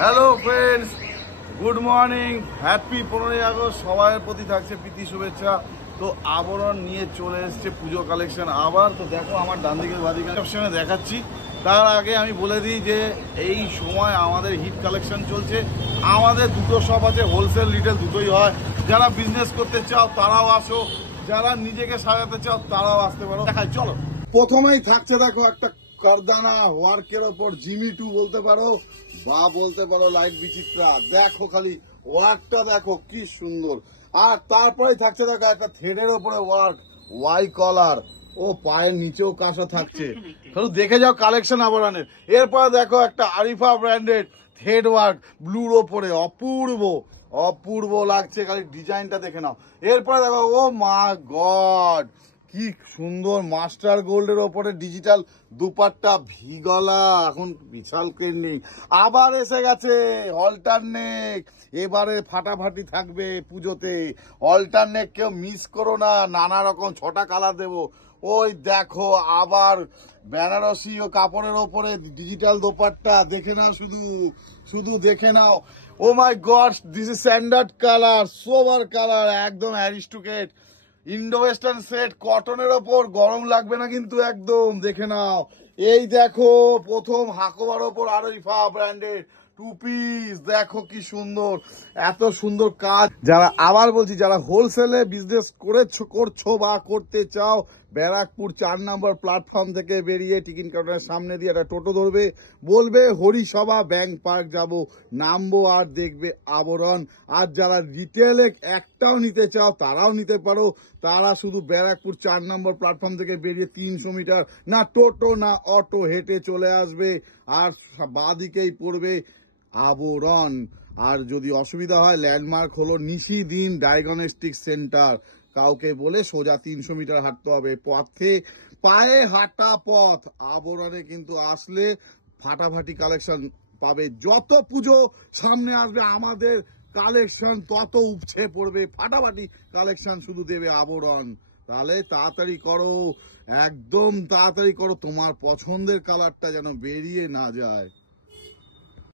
Hello friends, good morning, happy 15ই August. সবার প্রতি থাকছে প্রীতি শুভেচ্ছা। তো আবরণ নিয়ে চলে এসছে পুজো কালেকশন আবার। তো দেখো আমার ডান দিকের বাদিকে সবসময় দেখাচ্ছি। তার আগে আমি বলে দিই যে এই সময় আমাদের হিট কালেকশন চলছে। আমাদের দুটো শপ আছে, হোলসেল রিটেল দুটোই হয়। যারা বিজনেস করতে চাও তারাও আসো, যারা নিজেকে সাজাতে চাও তারাও আসতে পারো। দেখাই চলো। প্রথমেই থাকছে দেখো একটা কারদানা ওয়ার্কের ওপর জিমি 2 বলতে পারো বা বলতে পারো লাইট বিচিত্রা। দেখো খালি ওয়ার্কটা দেখো কি সুন্দর। আর তারপরে থাকছে দেখো একটা থ্রেডের ওপরে ওয়ার্ক, ওয়াই কলার, ও পায়ের নিচেও কাঁসা থাকছে। শুধু দেখে যাও কালেকশন আবরণের। এরপরে দেখো একটা আরিফা ব্র্যান্ডেড থ্রেড ওয়ার্ক ব্লুর ওপরে, অপূর্ব অপূর্ব লাগছে, খালি ডিজাইনটা দেখে নাও। এরপরে দেখো, ও মা গড, কি সুন্দর মাস্টার গোল্ডের ওপরে ডিজিটাল দুপাট্টা, ভিগলা, এখন বিশাল ট্রেন্ডিং। আবার এসে গেছে অল্টারনেক, এবারে ফাটাফাটি থাকবে পুজোতে। অল্টারনেক কেউ মিস করো না, নানা রকম 6টা কালার দেবো। ওই দেখো আবার বেনারসি ও কাপড়ের ওপরে ডিজিটাল দোপাট্টা, দেখে নাও, শুধু শুধু দেখে নাও। Oh my god, this is standard colour, sober colour, একদম অ্যারিস্টোক্রেট ইন্ডো ওয়েস্টার্ন সেট, কটনের ওপর, গরম লাগবে না কিন্তু একদম, দেখে নাও। এই দেখো প্রথম হাকোবার ওপর আরিফা ব্র্যান্ডেড 2 পিস, দেখো কি সুন্দর, এত সুন্দর কাজ। যারা, আবার বলছি, যারা হোলসেলে বিজনেস করছো বা করতে চাও, ব্যারাকপুর 4 নম্বর প্ল্যাটফর্ম থেকে বেরিয়ে টিকিট কাউন্টারের সামনে দিয়ে একটা টোটো ধরবে, বলবে হরিসভা ব্যাংক পার্ক যাব, নামবো আর দেখবে আবরণ। আর যারা রিটেলে একটাও নিতে চাও তারাও নিতে পারো। তারা শুধু ব্যারাকপুর 4 নম্বর প্ল্যাটফর্ম থেকে বেরিয়ে 300 মিটার, না টোটো না অটো, হেঁটে চলে আসবে আর বাঁদিকেই পড়বে আবরণ। আর যদি অসুবিধা হয়, ল্যান্ডমার্ক হলো নিশিদিন ডায়াগনস্টিক সেন্টার। কাউকে বলে সোজা 300 মিটার হাঁটতে হবে, পথে পায়ে হাঁটা পথ। আবরণে কিন্তু আসলে ফাটাফাটি কালেকশন পাবে। যত পুজো সামনে আসবে আমাদের কালেকশন তত উপছে পড়বে, ফাটাফাটি কালেকশন শুধু দেবে আবরণ। তাহলে তাড়াতাড়ি করো, একদম তাড়াতাড়ি করো, তোমার পছন্দের কালারটা যেন বেরিয়ে না যায়।